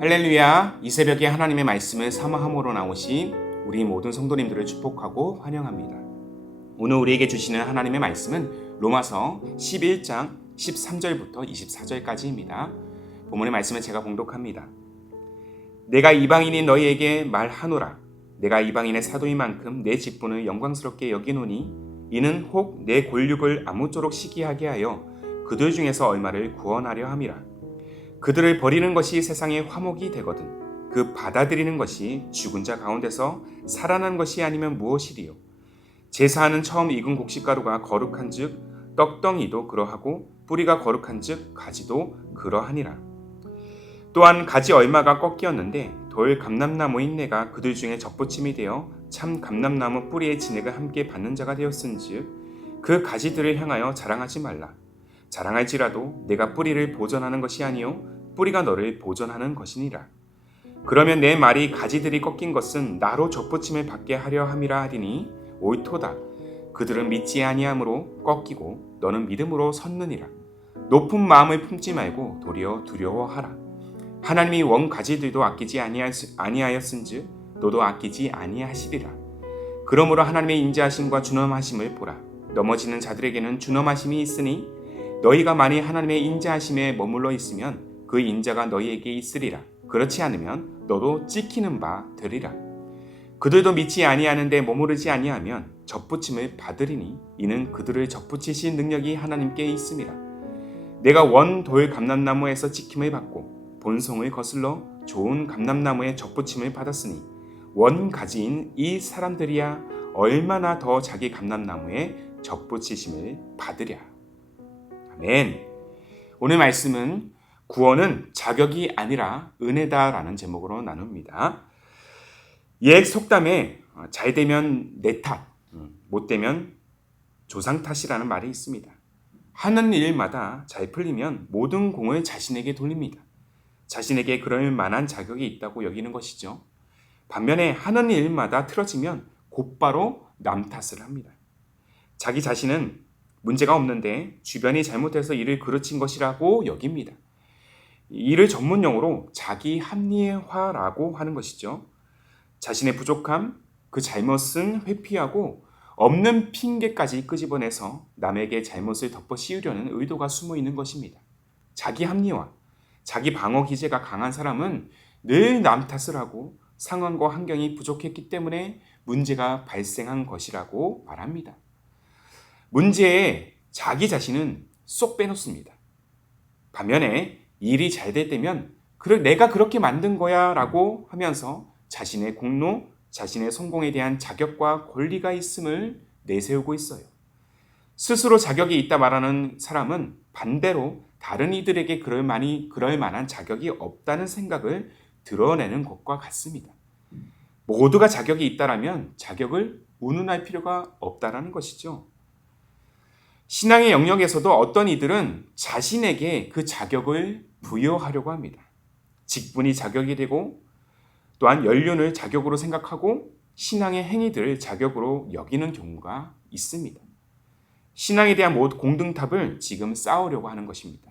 할렐루야, 이 새벽에 하나님의 말씀을 사모함으로 나오신 우리 모든 성도님들을 축복하고 환영합니다. 오늘 우리에게 주시는 하나님의 말씀은 로마서 11장 13절부터 24절까지입니다. 본문의 말씀을 제가 봉독합니다. 내가 이방인인 너희에게 말하노라. 내가 이방인의 사도인 만큼 내 직분을 영광스럽게 여기노니 이는 혹 내 골육을 아무쪼록 시기하게 하여 그들 중에서 얼마를 구원하려 함이라. 그들을 버리는 것이 세상의 화목이 되거든 그 받아들이는 것이 죽은 자 가운데서 살아난 것이 아니면 무엇이리요. 제사하는 처음 익은 곡식가루가 거룩한 즉 떡덩이도 그러하고 뿌리가 거룩한 즉 가지도 그러하니라. 또한 가지 얼마가 꺾이었는데 돌 감람나무인 내가 그들 중에 접붙임이 되어 참 감람나무 뿌리의 진액을 함께 받는 자가 되었은즉 그 가지들을 향하여 자랑하지 말라. 자랑할지라도 내가 뿌리를 보존하는 것이 아니요 뿌리가 너를 보존하는 것이니라. 그러면 내 말이 가지들이 꺾인 것은 나로 접붙임을 받게 하려 함이라 하리니 옳도다. 그들은 믿지 아니함으로 꺾이고 너는 믿음으로 섰느니라. 높은 마음을 품지 말고 도리어 두려워하라. 하나님이 원 가지들도 아끼지 아니하였은즉 너도 아끼지 아니하시리라. 그러므로 하나님의 인자하심과 준엄하심을 보라. 넘어지는 자들에게는 준엄하심이 있으니 너희가 만일 하나님의 인자하심에 머물러 있으면 그 인자가 너희에게 있으리라. 그렇지 않으면 너도 찍히는 바 되리라. 그들도 믿지 아니하는데 머무르지 아니하면 접붙임을 받으리니 이는 그들을 접붙이신 능력이 하나님께 있음이라. 내가 원 돌 감람나무에서 찍힘을 받고 본송을 거슬러 좋은 감람나무에 접붙임을 받았으니 원 가지인 이 사람들이야 얼마나 더 자기 감람나무에 접붙이심을 받으랴. 아멘. 오늘 말씀은 구원은 자격이 아니라 은혜다라는 제목으로 나눕니다. 옛 속담에 잘 되면 내 탓, 못 되면 조상 탓이라는 말이 있습니다. 하는 일마다 잘 풀리면 모든 공을 자신에게 돌립니다. 자신에게 그럴 만한 자격이 있다고 여기는 것이죠. 반면에 하는 일마다 틀어지면 곧바로 남 탓을 합니다. 자기 자신은 문제가 없는데 주변이 잘못해서 일을 그르친 것이라고 여깁니다. 이를 전문용어로 자기 합리화라고 하는 것이죠. 자신의 부족함, 그 잘못은 회피하고 없는 핑계까지 끄집어내서 남에게 잘못을 덮어 씌우려는 의도가 숨어 있는 것입니다. 자기 합리화, 자기 방어 기제가 강한 사람은 늘 남 탓을 하고 상황과 환경이 부족했기 때문에 문제가 발생한 것이라고 말합니다. 문제에 자기 자신은 쏙 빼놓습니다. 반면에 일이 잘 될 때면 그래 내가 그렇게 만든 거야 라고 하면서 자신의 공로, 자신의 성공에 대한 자격과 권리가 있음을 내세우고 있어요. 스스로 자격이 있다 말하는 사람은 반대로 다른 이들에게 그럴 만한 자격이 없다는 생각을 드러내는 것과 같습니다. 모두가 자격이 있다라면 자격을 운운할 필요가 없다라는 것이죠. 신앙의 영역에서도 어떤 이들은 자신에게 그 자격을 부여하려고 합니다. 직분이 자격이 되고 또한 연륜을 자격으로 생각하고 신앙의 행위들을 자격으로 여기는 경우가 있습니다. 신앙에 대한 모든 공등탑을 지금 쌓으려고 하는 것입니다.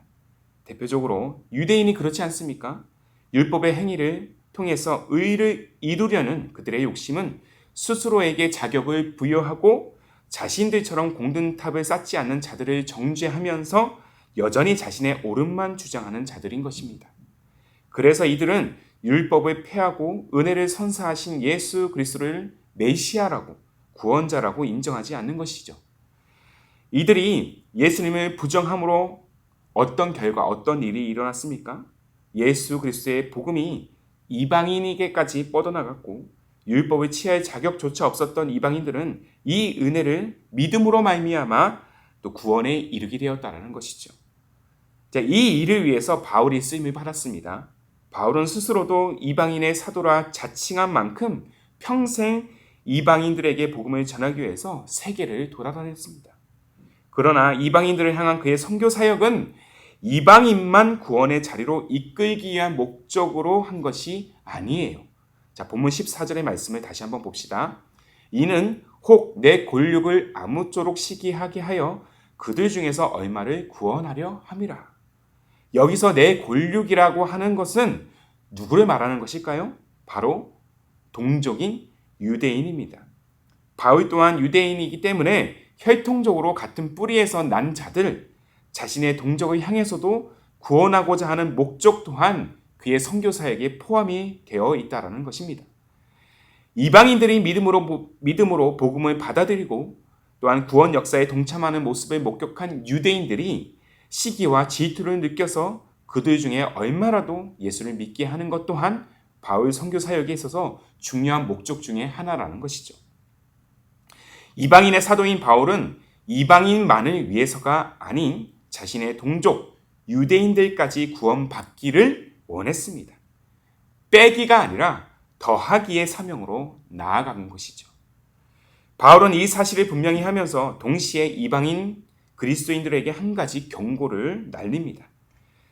대표적으로 유대인이 그렇지 않습니까? 율법의 행위를 통해서 의를 이루려는 그들의 욕심은 스스로에게 자격을 부여하고 자신들처럼 공등탑을 쌓지 않는 자들을 정죄하면서 여전히 자신의 옳음만 주장하는 자들인 것입니다. 그래서 이들은 율법을 폐하고 은혜를 선사하신 예수 그리스도를 메시아라고 구원자라고 인정하지 않는 것이죠. 이들이 예수님을 부정함으로 어떤 결과, 어떤 일이 일어났습니까? 예수 그리스도의 복음이 이방인에게까지 뻗어나갔고 율법을 취할 자격조차 없었던 이방인들은 이 은혜를 믿음으로 말미암아 또 구원에 이르게 되었다는 것이죠. 이 일을 위해서 바울이 쓰임을 받았습니다. 바울은 스스로도 이방인의 사도라 자칭한 만큼 평생 이방인들에게 복음을 전하기 위해서 세계를 돌아다녔습니다. 그러나 이방인들을 향한 그의 선교 사역은 이방인만 구원의 자리로 이끌기 위한 목적으로 한 것이 아니에요. 자, 본문 14절의 말씀을 다시 한번 봅시다. 이는 혹 내 골육을 아무쪼록 시기하게 하여 그들 중에서 얼마를 구원하려 함이라. 여기서 내 골육이라고 하는 것은 누구를 말하는 것일까요? 바로 동족인 유대인입니다. 바울 또한 유대인이기 때문에 혈통적으로 같은 뿌리에서 난 자들, 자신의 동족을 향해서도 구원하고자 하는 목적 또한 그의 선교사에게 포함이 되어 있다는 것입니다. 이방인들이 믿음으로 복음을 받아들이고 또한 구원 역사에 동참하는 모습을 목격한 유대인들이 시기와 질투를 느껴서 그들 중에 얼마라도 예수를 믿게 하는 것 또한 바울 선교 사역에 있어서 중요한 목적 중에 하나라는 것이죠. 이방인의 사도인 바울은 이방인만을 위해서가 아닌 자신의 동족 유대인들까지 구원받기를 원했습니다. 빼기가 아니라 더하기의 사명으로 나아간 것이죠. 바울은 이 사실을 분명히 하면서 동시에 이방인 그리스도인들에게 한 가지 경고를 날립니다.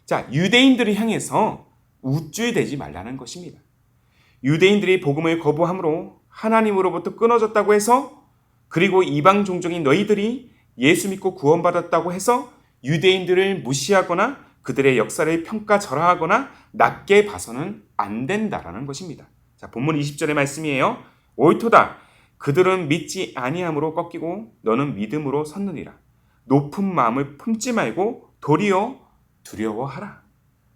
자, 유대인들을 향해서 우쭐대지 말라는 것입니다. 유대인들이 복음을 거부함으로 하나님으로부터 끊어졌다고 해서, 그리고 이방 종족인 너희들이 예수 믿고 구원받았다고 해서 유대인들을 무시하거나 그들의 역사를 평가절하하거나 낮게 봐서는 안 된다라는 것입니다. 자, 본문 20절의 말씀이에요. 옳도다. 그들은 믿지 아니함으로 꺾이고 너는 믿음으로 섰느니라. 높은 마음을 품지 말고 도리어 두려워하라.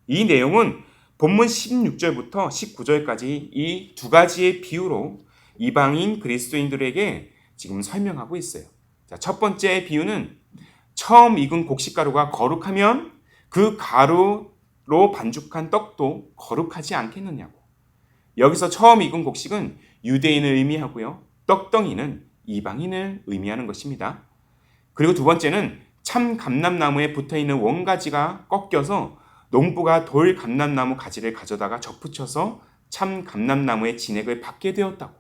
이 내용은 본문 16절부터 19절까지 이 두 가지의 비유로 이방인 그리스도인들에게 지금 설명하고 있어요. 자, 첫 번째 비유는 처음 익은 곡식가루가 거룩하면 그 가루로 반죽한 떡도 거룩하지 않겠느냐고. 여기서 처음 익은 곡식은 유대인을 의미하고요. 떡덩이는 이방인을 의미하는 것입니다. 그리고 두 번째는 참 감람나무에 붙어있는 원가지가 꺾여서 농부가 돌 감람나무 가지를 가져다가 접붙여서 참 감람나무의 진액을 받게 되었다고.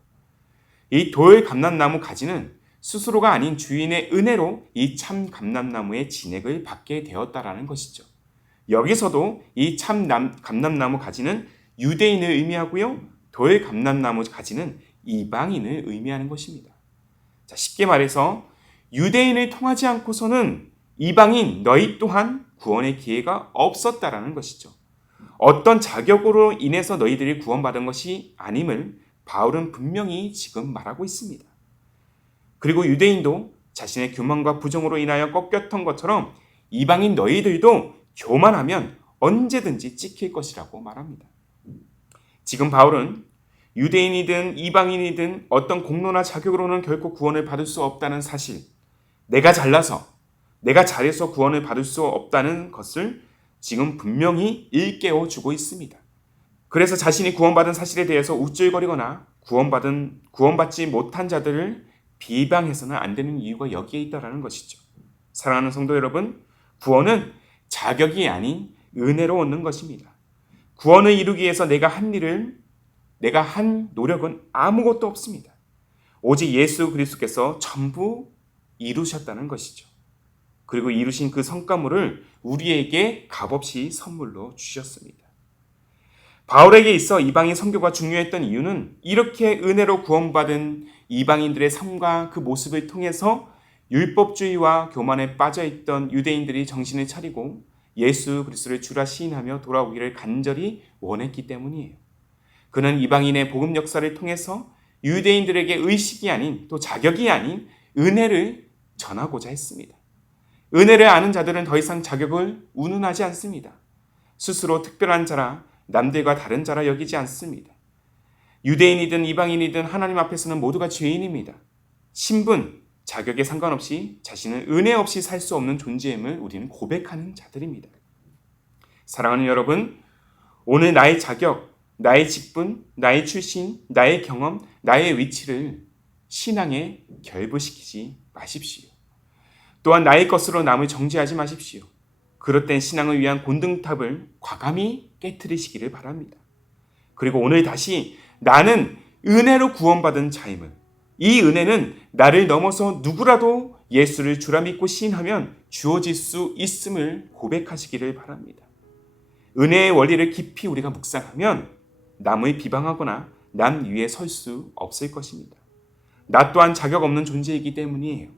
이 돌 감람나무 가지는 스스로가 아닌 주인의 은혜로 이 참 감람나무의 진액을 받게 되었다라는 것이죠. 여기서도 이 참 감람나무 가지는 유대인을 의미하고요. 돌 감람나무 가지는 이방인을 의미하는 것입니다. 자, 쉽게 말해서 유대인을 통하지 않고서는 이방인 너희 또한 구원의 기회가 없었다라는 것이죠. 어떤 자격으로 인해서 너희들이 구원받은 것이 아님을 바울은 분명히 지금 말하고 있습니다. 그리고 유대인도 자신의 교만과 부정으로 인하여 꺾였던 것처럼 이방인 너희들도 교만하면 언제든지 찍힐 것이라고 말합니다. 지금 바울은 유대인이든 이방인이든 어떤 공로나 자격으로는 결코 구원을 받을 수 없다는 사실, 내가 잘해서 구원을 받을 수 없다는 것을 지금 분명히 일깨워 주고 있습니다. 그래서 자신이 구원받은 사실에 대해서 우쭐거리거나 구원받지 못한 자들을 비방해서는 안 되는 이유가 여기에 있다는 것이죠. 사랑하는 성도 여러분, 구원은 자격이 아닌 은혜로 얻는 것입니다. 구원을 이루기 위해서 내가 한 노력은 아무것도 없습니다. 오직 예수 그리스도께서 전부 이루셨다는 것이죠. 그리고 이루신 그 성과물을 우리에게 값없이 선물로 주셨습니다. 바울에게 있어 이방인 선교가 중요했던 이유는 이렇게 은혜로 구원받은 이방인들의 삶과 그 모습을 통해서 율법주의와 교만에 빠져있던 유대인들이 정신을 차리고 예수 그리스도를 주라 시인하며 돌아오기를 간절히 원했기 때문이에요. 그는 이방인의 복음 역사를 통해서 유대인들에게 의식이 아닌 또 자격이 아닌 은혜를 전하고자 했습니다. 은혜를 아는 자들은 더 이상 자격을 운운하지 않습니다. 스스로 특별한 자라 남들과 다른 자라 여기지 않습니다. 유대인이든 이방인이든 하나님 앞에서는 모두가 죄인입니다. 신분, 자격에 상관없이 자신은 은혜 없이 살 수 없는 존재임을 우리는 고백하는 자들입니다. 사랑하는 여러분, 오늘 나의 자격, 나의 직분, 나의 출신, 나의 경험, 나의 위치를 신앙에 결부시키지 마십시오. 또한 나의 것으로 남을 정죄하지 마십시오. 그릇된 신앙을 위한 곤등탑을 과감히 깨트리시기를 바랍니다. 그리고 오늘 다시 나는 은혜로 구원받은 자임을, 이 은혜는 나를 넘어서 누구라도 예수를 주라 믿고 시인하면 주어질 수 있음을 고백하시기를 바랍니다. 은혜의 원리를 깊이 우리가 묵상하면 남을 비방하거나 남 위에 설 수 없을 것입니다. 나 또한 자격 없는 존재이기 때문이에요.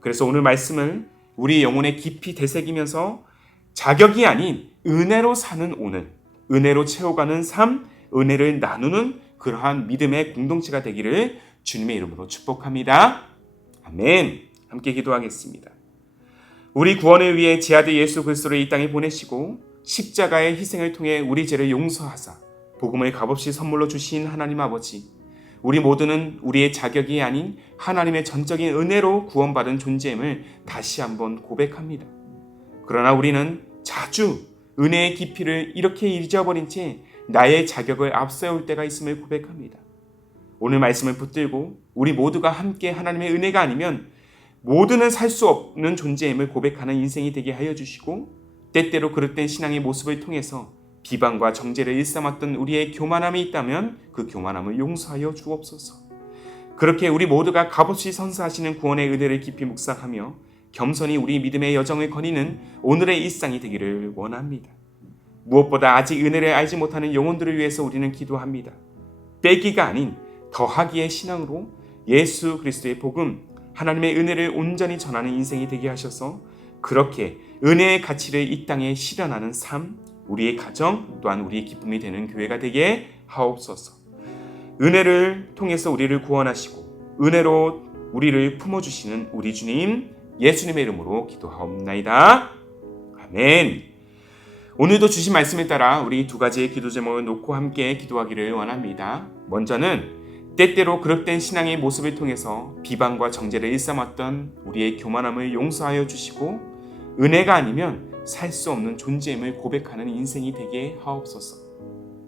그래서 오늘 말씀을 우리 영혼에 깊이 되새기면서 자격이 아닌 은혜로 사는 오늘, 은혜로 채워가는 삶, 은혜를 나누는 그러한 믿음의 공동체가 되기를 주님의 이름으로 축복합니다. 아멘. 함께 기도하겠습니다. 우리 구원을 위해 제 아들 예수 그리스도를 이 땅에 보내시고 십자가의 희생을 통해 우리 죄를 용서하사 복음을 값없이 선물로 주신 하나님 아버지, 우리 모두는 우리의 자격이 아닌 하나님의 전적인 은혜로 구원받은 존재임을 다시 한번 고백합니다. 그러나 우리는 자주 은혜의 깊이를 이렇게 잊어버린 채 나의 자격을 앞세울 때가 있음을 고백합니다. 오늘 말씀을 붙들고 우리 모두가 함께 하나님의 은혜가 아니면 모두는 살 수 없는 존재임을 고백하는 인생이 되게 하여 주시고, 때때로 그릇된 신앙의 모습을 통해서 비방과 정죄를 일삼았던 우리의 교만함이 있다면 그 교만함을 용서하여 주옵소서. 그렇게 우리 모두가 값없이 선사하시는 구원의 은혜를 깊이 묵상하며 겸손히 우리 믿음의 여정을 거니는 오늘의 일상이 되기를 원합니다. 무엇보다 아직 은혜를 알지 못하는 영혼들을 위해서 우리는 기도합니다. 빼기가 아닌 더하기의 신앙으로 예수 그리스도의 복음, 하나님의 은혜를 온전히 전하는 인생이 되게 하셔서 그렇게 은혜의 가치를 이 땅에 실현하는 삶, 우리의 가정 또한 우리의 기쁨이 되는 교회가 되게 하옵소서. 은혜를 통해서 우리를 구원하시고 은혜로 우리를 품어주시는 우리 주님 예수님의 이름으로 기도하옵나이다. 아멘. 오늘도 주신 말씀에 따라 우리 두 가지의 기도 제목을 놓고 함께 기도하기를 원합니다. 먼저는 때때로 그릇된 신앙의 모습을 통해서 비방과 정죄를 일삼았던 우리의 교만함을 용서하여 주시고 은혜가 아니면 살 수 없는 존재임을 고백하는 인생이 되게 하옵소서.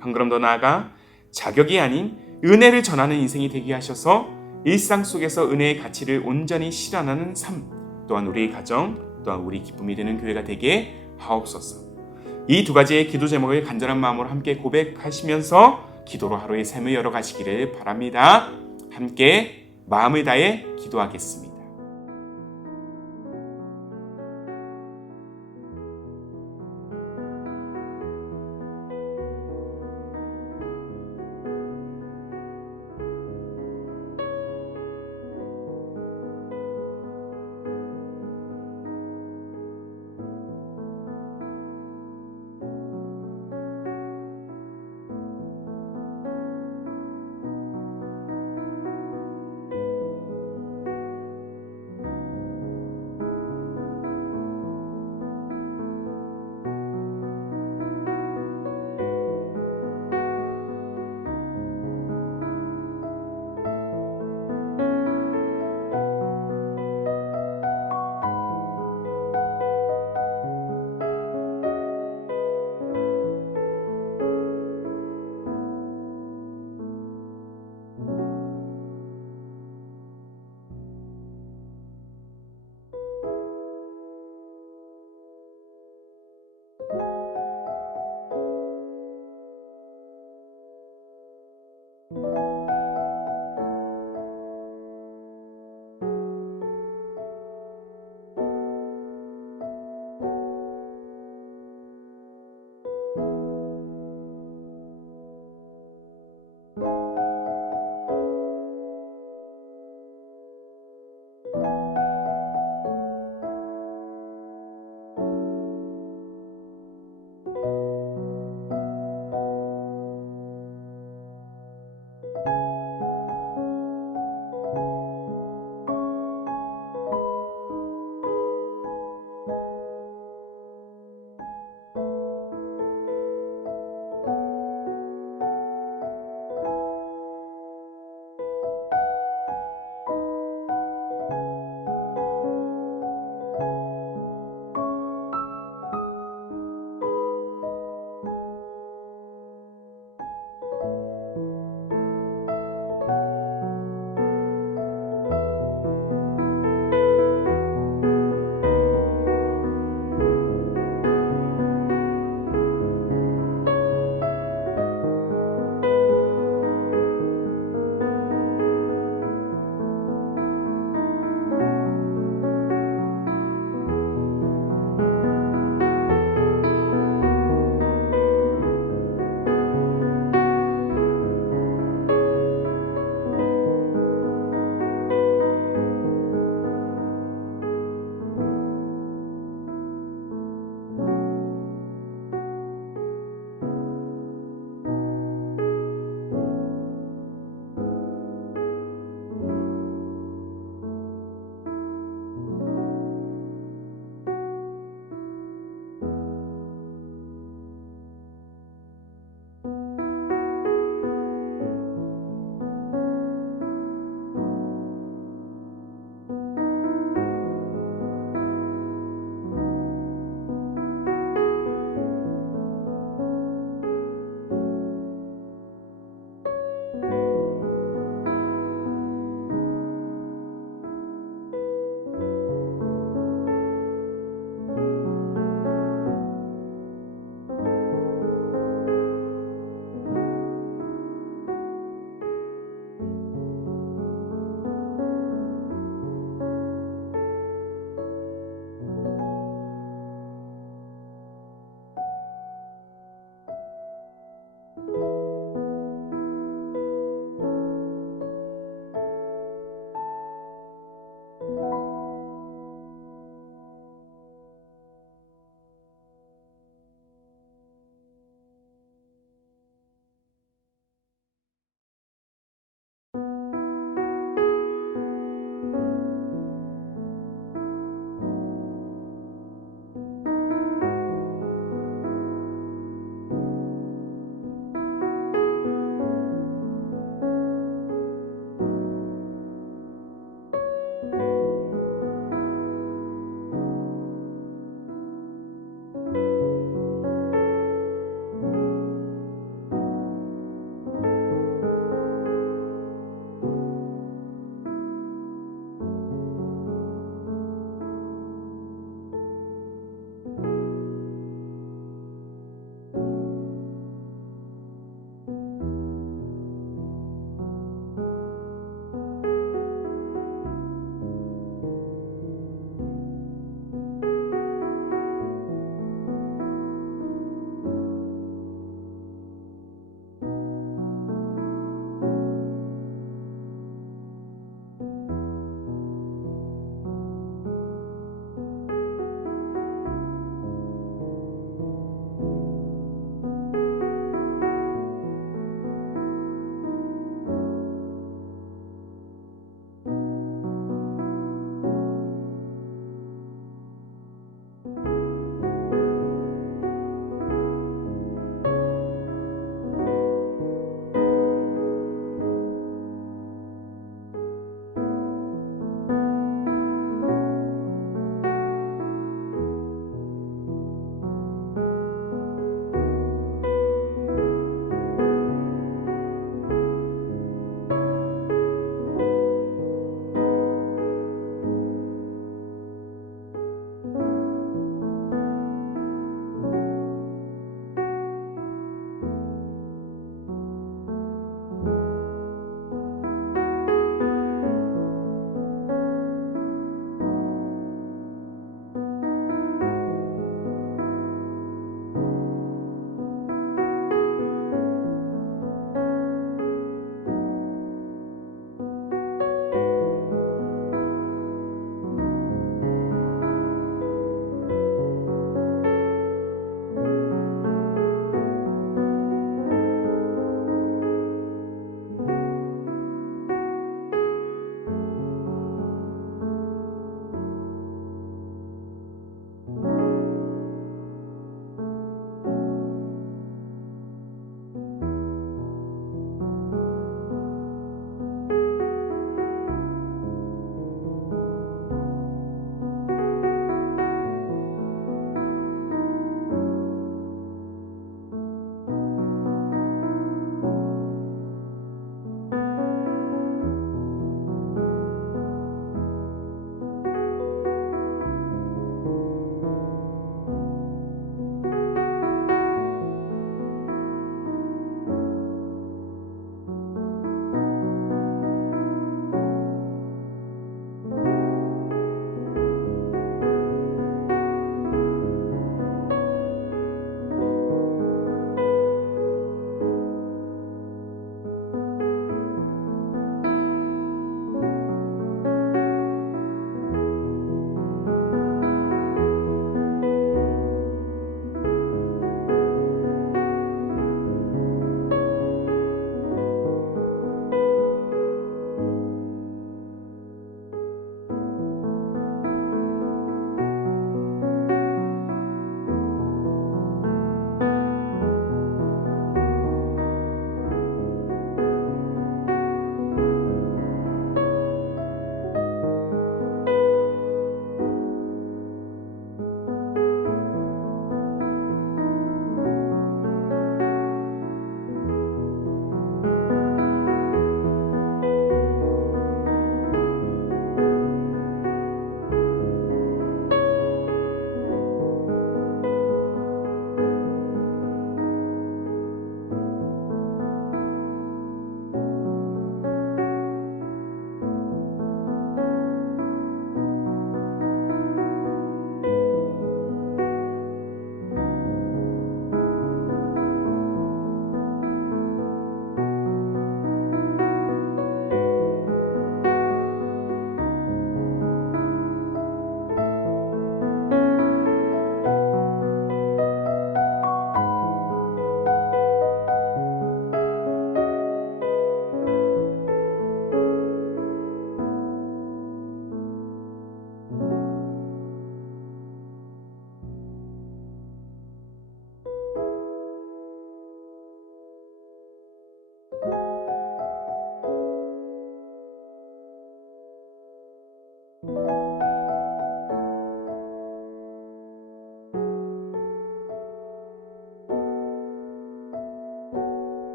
한 걸음 더 나아가 자격이 아닌 은혜를 전하는 인생이 되게 하셔서 일상 속에서 은혜의 가치를 온전히 실현하는 삶, 또한 우리의 가정, 또한 우리 기쁨이 되는 교회가 되게 하옵소서. 이 두 가지의 기도 제목을 간절한 마음으로 함께 고백하시면서 기도로 하루의 삶을 열어가시기를 바랍니다. 함께 마음을 다해 기도하겠습니다.